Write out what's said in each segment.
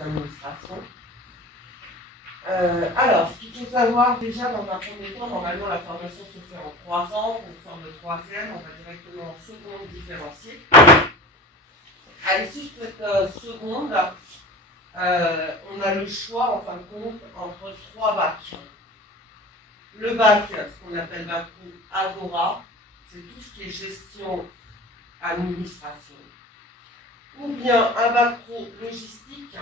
d'administration. Alors, ce qu'il faut savoir déjà dans un premier temps, normalement la formation se fait en 3 ans, on forme le 3e, on va directement en seconde différenciée. À l'issue de cette seconde, on a le choix en fin de compte entre 3 bacs. Le bac, ce qu'on appelle bac pro Agora, c'est tout ce qui est gestion, administration. Ou bien un bac pro logistique,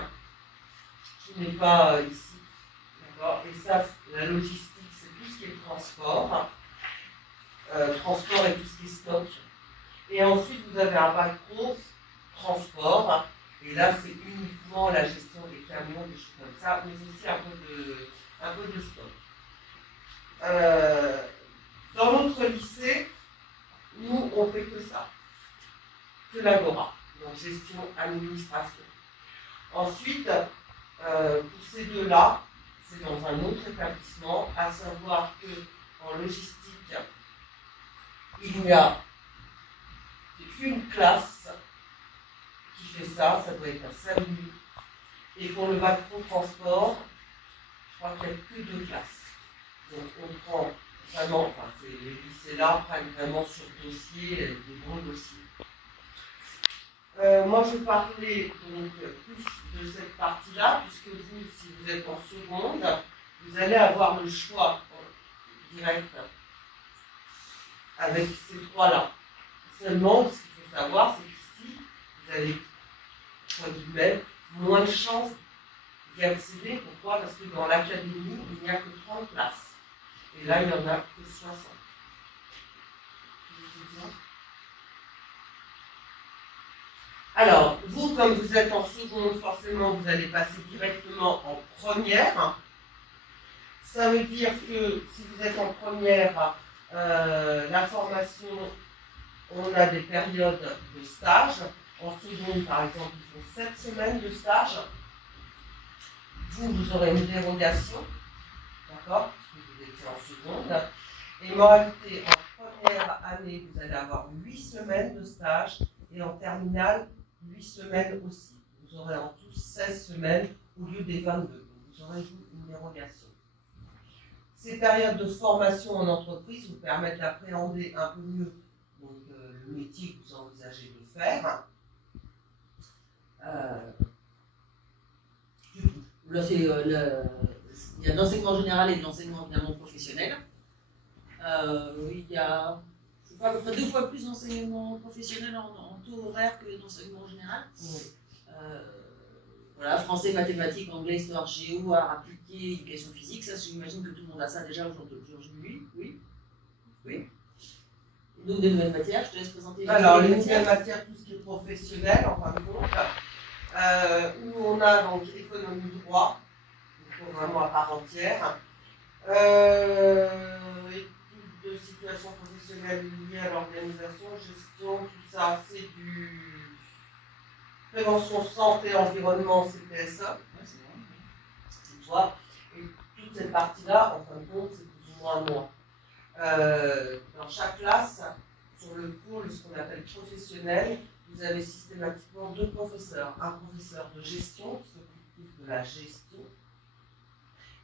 qui n'est pas ici. Et ça, la logistique, c'est tout ce qui est transport. Transport et tout ce qui est stock. Et ensuite, vous avez un bac pro transport. Et là, c'est uniquement la gestion des camions, des choses comme ça, mais aussi un peu de stock. Dans notre lycée, nous, on fait que ça. Que l'Agora. Donc, gestion, administration. Ensuite, pour ces deux-là, c'est dans un autre établissement, à savoir qu'en logistique, il n'y a qu'une classe qui fait ça, ça doit être un 5 minutes. Et pour le bac pro transport, je crois qu'il n'y a que 2 classes. Donc on prend vraiment, enfin les lycées-là prennent vraiment sur dossier, des gros dossiers. Moi, je parlais donc plus de cette partie-là, puisque vous, si vous êtes en seconde, vous allez avoir le choix direct avec ces 3-là. Seulement, ce qu'il faut savoir, c'est qu'ici, vous avez, entre guillemets, moins de chances d'y accéder. Pourquoi? Parce que dans l'académie, il n'y a que 30 places. Et là, il n'y en a que 60. Alors, vous, comme vous êtes en seconde, forcément, vous allez passer directement en première. Ça veut dire que si vous êtes en première, la formation, on a des périodes de stage. En seconde, par exemple, ils font 7 semaines de stage. Vous aurez une dérogation, d'accord, parce que vous étiez en seconde. Et moralité, en première année, vous allez avoir 8 semaines de stage. Et en terminale, 8 semaines aussi. Vous aurez en tout 16 semaines au lieu des 22. Donc vous aurez une dérogation. Ces périodes de formation en entreprise vous permettent d'appréhender un peu mieux donc, le métier que vous envisagez de faire. Là, il y a de l'enseignement général et de l'enseignement évidemment professionnel. Il y a je crois, à peu près 2 fois plus d'enseignement professionnel en taux horaire que d'enseignement général. Oui. Voilà, français, mathématiques, anglais, histoire, géo, art appliqué, éducation physique, ça j'imagine que tout le monde a ça déjà aujourd'hui. Oui. Oui. Et donc des nouvelles matières, je te laisse présenter. Alors les nouvelles matières, tout ce qui est professionnel, en fin de compte, où on a donc économie droit, donc vraiment à part entière, études de situation professionnelle liées à l'organisation, gestion, tout ça, c'est du prévention santé, environnement, CPSE. C'est toi. Et toute cette partie-là, en fin de compte, c'est plus ou moins moi. Dans chaque classe, sur le pôle, ce qu'on appelle professionnel, vous avez systématiquement 2 professeurs. Un professeur de gestion qui s'occupe plus de la gestion.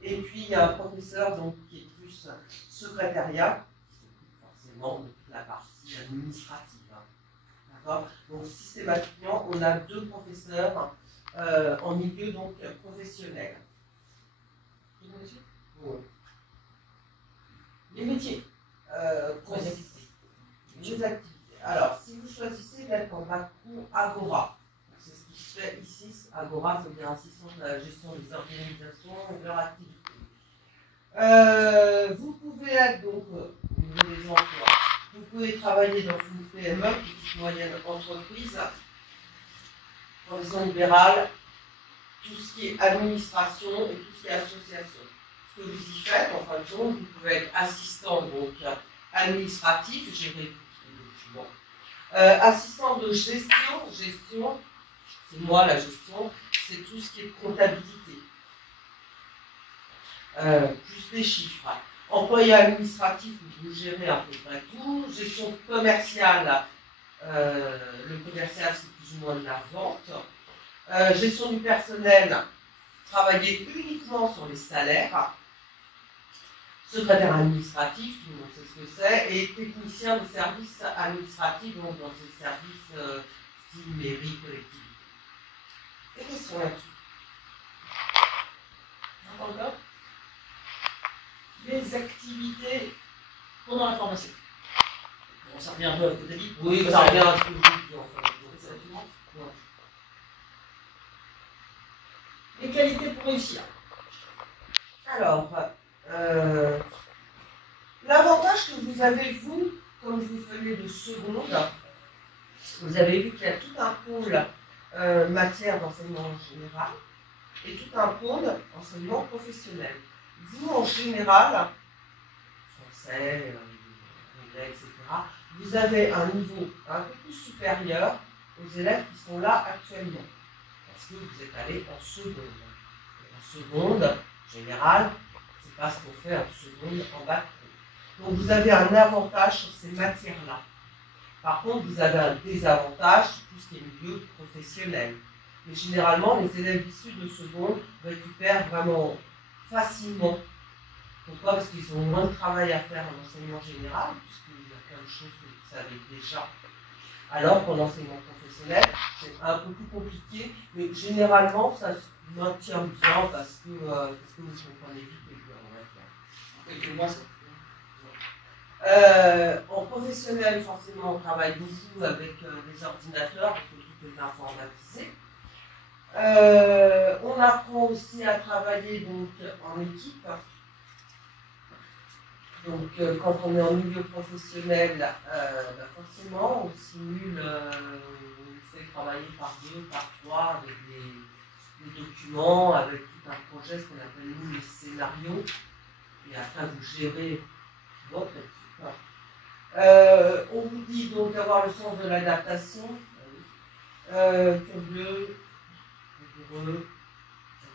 Et puis il y a un professeur donc, qui est plus secrétariat, qui s'occupe forcément de toute la partie administrative. D'accord ? Donc systématiquement, on a 2 professeurs en milieu donc, professionnel. Oui. Les métiers. Les activités. Alors, si vous choisissez d'être en bac pro Agora, c'est ce qui se fait ici. Agora, ça veut dire assistance à la gestion des organisations et de leur activité. Vous pouvez être donc au niveau des emplois. Vous pouvez travailler dans une PME, petite moyenne entreprise, profession libérale, tout ce qui est administration et tout ce qui est association. Ce que vous y faites, en fin de compte, vous pouvez être assistant donc administratif, gérer tout les documents. Assistant de gestion, c'est moi la gestion, c'est tout ce qui est comptabilité. Plus les chiffres. Employé administratif, vous gérez à peu près tout. Gestion commerciale, le commercial c'est plus ou moins de la vente. Gestion du personnel, travailler uniquement sur les salaires. Secrétaire administratif, tout le monde sait ce que c'est, et technicien de services administratifs, donc dans ces services style mairie, collectivité. Des questions là-dessus? Encore? Les activités pendant la formation. Bon, ça revient un peu à côté de oui, ça revient à ce que vous dites en fait. Les qualités pour réussir. Alors, l'avantage que vous avez, vous, comme vous faisiez de seconde, vous avez vu qu'il y a tout un pôle matière d'enseignement général et tout un pôle enseignement professionnel. Vous, en général, français, anglais, etc., vous avez un niveau un peu plus supérieur aux élèves qui sont là actuellement. Parce que vous êtes allé en seconde. Et en seconde, générale, c'est pas ce qu'on fait en seconde en bac pro. Donc vous avez un avantage sur ces matières-là. Par contre, vous avez un désavantage sur tout ce qui est milieu professionnel. Mais généralement, les élèves issus de seconde récupèrent vraiment facilement. Pourquoi? Parce qu'ils ont moins de travail à faire en enseignement général, puisqu'il y a plein de choses que vous savez déjà. Alors qu'en enseignement professionnel, c'est un peu plus compliqué, mais généralement, ça se maintient bien parce que vous comprenez vite les cours, on va dire. Quelques mois, ça. En professionnel, forcément, on travaille beaucoup avec les ordinateurs, parce que tout est informatisé. On apprend aussi à travailler donc, en équipe. Donc, quand on est en milieu professionnel, forcément, on simule, on fait travailler par deux, par trois, avec des documents, avec tout un projet, ce qu'on appelle nous les scénarios. Et après, vous gérez votre équipe. On vous dit donc d'avoir le sens de l'adaptation, curieux, rigoureux,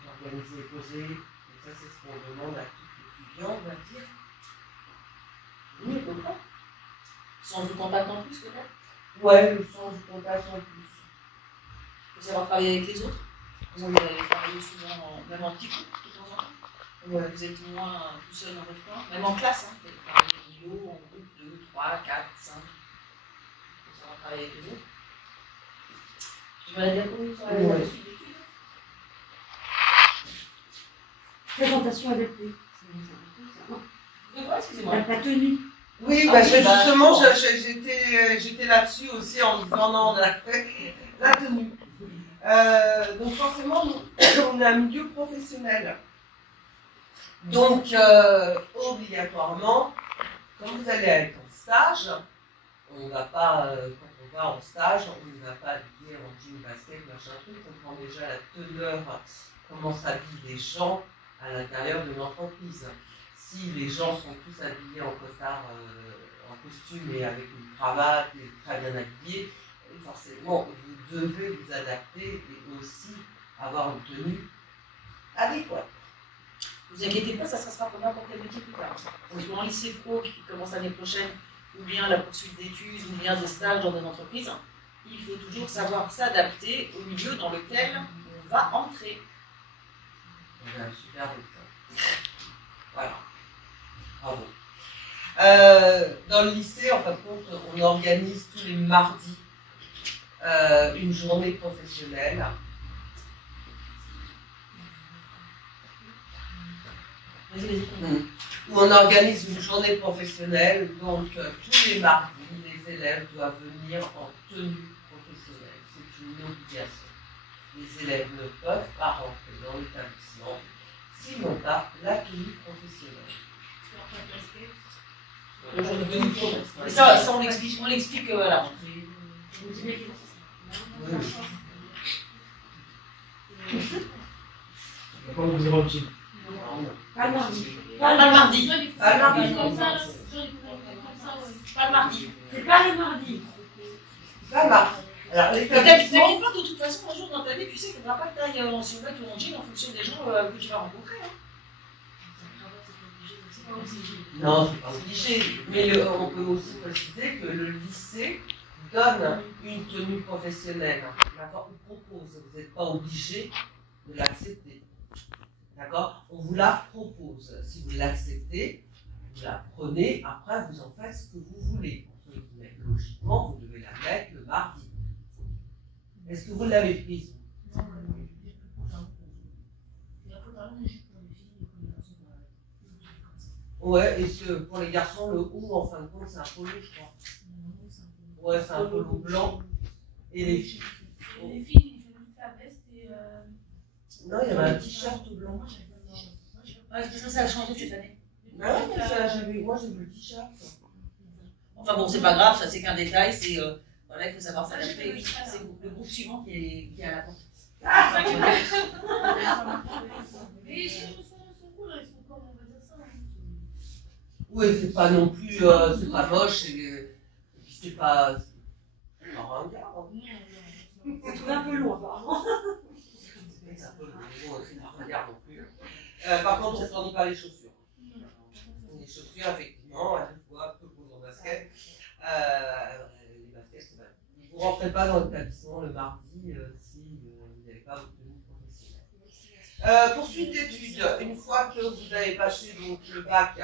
organisé et posé. Et ça, c'est ce qu'on demande à tout étudiant, on va dire. Oui, pourquoi? Sens du contact en plus, peut-être? Ouais, le sens du contact en plus. Il faut savoir travailler avec les autres. Vous avez travaillé souvent, même en petit groupe, de temps en temps. Ouais. Vous êtes moins tout seul dans votre coin, même en classe, hein. Vous avez travaillé en milieu, en groupe 2, 3, 4, 5. Il faut savoir travailler avec les autres. Je vais aller dire sur la suite d'études. Présentation adaptée. De quoi, excusez-moi? La tenue. Oui, justement, j'étais là-dessus aussi en disant non, la tenue. Donc forcément, on est un milieu professionnel. Donc, obligatoirement, quand vous allez être en stage, on ne va pas, quand on va en stage, on ne va pas habiller en jean basket, machin truc, on prend déjà la teneur, comment s'habillent les gens à l'intérieur de l'entreprise. Si les gens sont tous habillés en costard, en costume et avec une cravate et très bien habillés, forcément, vous devez vous adapter et aussi avoir une tenue adéquate. Ne vous inquiétez pas, ça sera pour n'importe quel métier plus tard. Donc, en lycée pro qui commence l'année prochaine, ou bien la poursuite d'études, ou bien des stages dans des entreprises, il faut toujours savoir s'adapter au milieu dans lequel on va entrer. On a un super exemple. Voilà. Bravo. Dans le lycée, en fin de compte, on organise tous les mardis une journée professionnelle. Où on organise une journée professionnelle, donc tous les mardis, les élèves doivent venir en tenue professionnelle. C'est une obligation. Les élèves ne peuvent pas rentrer dans l'établissement s'ils n'ont pas la tenue professionnelle. Et ça on l'explique à la rentrée. Pas le mardi. Pas le mardi. Pas le mardi. Pas le mardi. C'est pas le mardi. Ça marche. Alors, T'inquiète pas, de toute façon, un jour dans ta vie, tu sais qu'il ne faudra pas que tu ailles en survêt ou en jean en fonction des gens que tu vas rencontrer. Hein. Non, c'est pas obligé. Mais on peut aussi préciser que le lycée donne une tenue professionnelle, d'accord, ou propose, vous n'êtes pas obligé de l'accepter. D'accord? On vous la propose. Si vous l'acceptez, vous la prenez, après vous en faites ce que vous voulez. Logiquement, vous devez la mettre le mardi. Est-ce que vous l'avez prise? Ouais, et pour les garçons, le haut, en fin de compte, c'est un polo, je crois. Ouais, c'est un polo blanc. Et les filles? Les filles, ils mettent la veste et. Non, il y avait un t-shirt blanc. Ouais, c'est ça, ça a changé cette année. Ah ouais, mais ça, moi j'ai vu le t-shirt. Enfin bon, c'est pas grave, ça c'est qu'un détail, c'est. Voilà, il faut savoir s'adapter. Oui, c'est le groupe suivant qui est à la porte. Mais ils sont cool, ils sont comme on va dire ça. Oui, c'est pas non plus. C'est pas moche, et puis c'est pas. C'est pas ringard. C'est un peu lourd, apparemment. C'est un peu lourd, c'est pas ringard non plus. Par contre, on ne fournit pas les chaussures. Les chaussures, effectivement, à chaque fois, peu pour le basket. Les baskets, c'est mal. Vous ne rentrez pas dans l'établissement le mardi si vous n'avez pas votre tenue professionnelle. Poursuite d'études. Une fois que vous avez passé donc, le bac.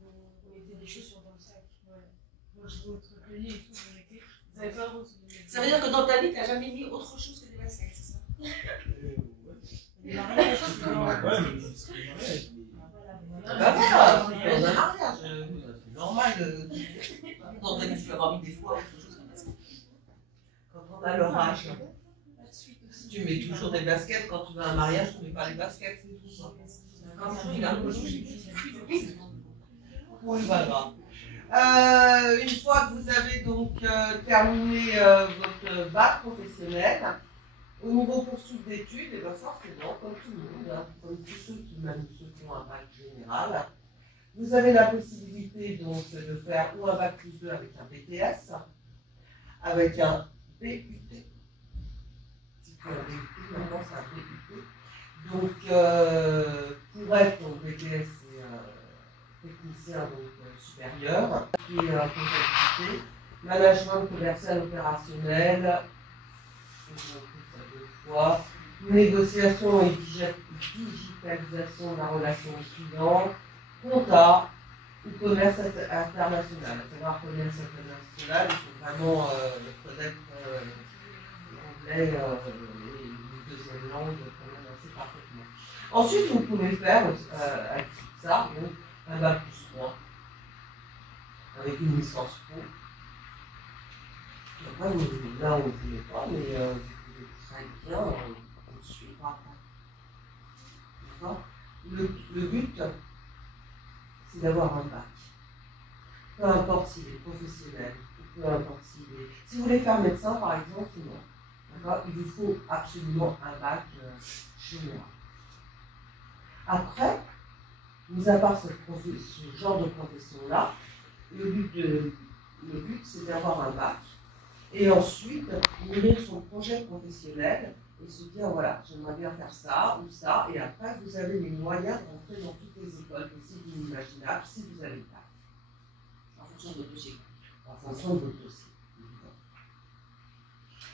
Vous mettez des chaussures dans le sac. Ouais. Moi, je veux être clean et tout, vous mettez. Vous n'avez pas le droit de. Ça veut dire que dans ta vie, tu n'as jamais mis autre chose que des baskets, c'est ça? Bah voilà, c'est dans un mariage. C'est normal. Non, tu peux avoir mis des fois autre chose qu'un basket. Quand on a leur âge. Si tu mets toujours des baskets, quand tu vas à un mariage, tu ne mets pas les baskets, c'est tout ça. D'accord, oui, voilà. Une fois que vous avez donc terminé votre bac professionnel, au niveau poursuite d'études, et bien forcément, comme tout le monde, hein, comme tous ceux qui même ceux qui ont un bac général, vous avez la possibilité donc de faire ou un bac plus 2 avec un BTS, avec un BUT. C'est plus un BUT, maintenant c'est un BUT. Donc pour être donc BTS, c'est technicien donc, supérieur, qui est en comptabilité, management commercial opérationnel. Négociation et digitalisation de la relation client, compta ou commerce international. À savoir commerce international, il faut vraiment connaître l'anglais et les deuxièmes langues quand même assez parfaitement. Ensuite, vous pouvez faire avec ça donc, un bac plus 3 avec une licence pro. Après, là, on ne voulait pas, mais très bien, on ne suit pas. Le but, c'est d'avoir un bac. Peu importe s'il est professionnel, peu importe s'il est. Si vous voulez faire médecin, par exemple, c'est non. D'accord? Il vous faut absolument un bac général. Après, mis à part ce genre de profession-là, le but, c'est d'avoir un bac. Et ensuite, nourrir son projet professionnel et se dire, voilà, j'aimerais bien faire ça ou ça. Et après, vous avez les moyens d'entrer dans toutes les écoles possibles et imaginables si vous avez le bac. En fonction de votre dossier. En fonction de votre dossier.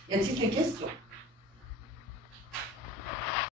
Y a-t-il des questions?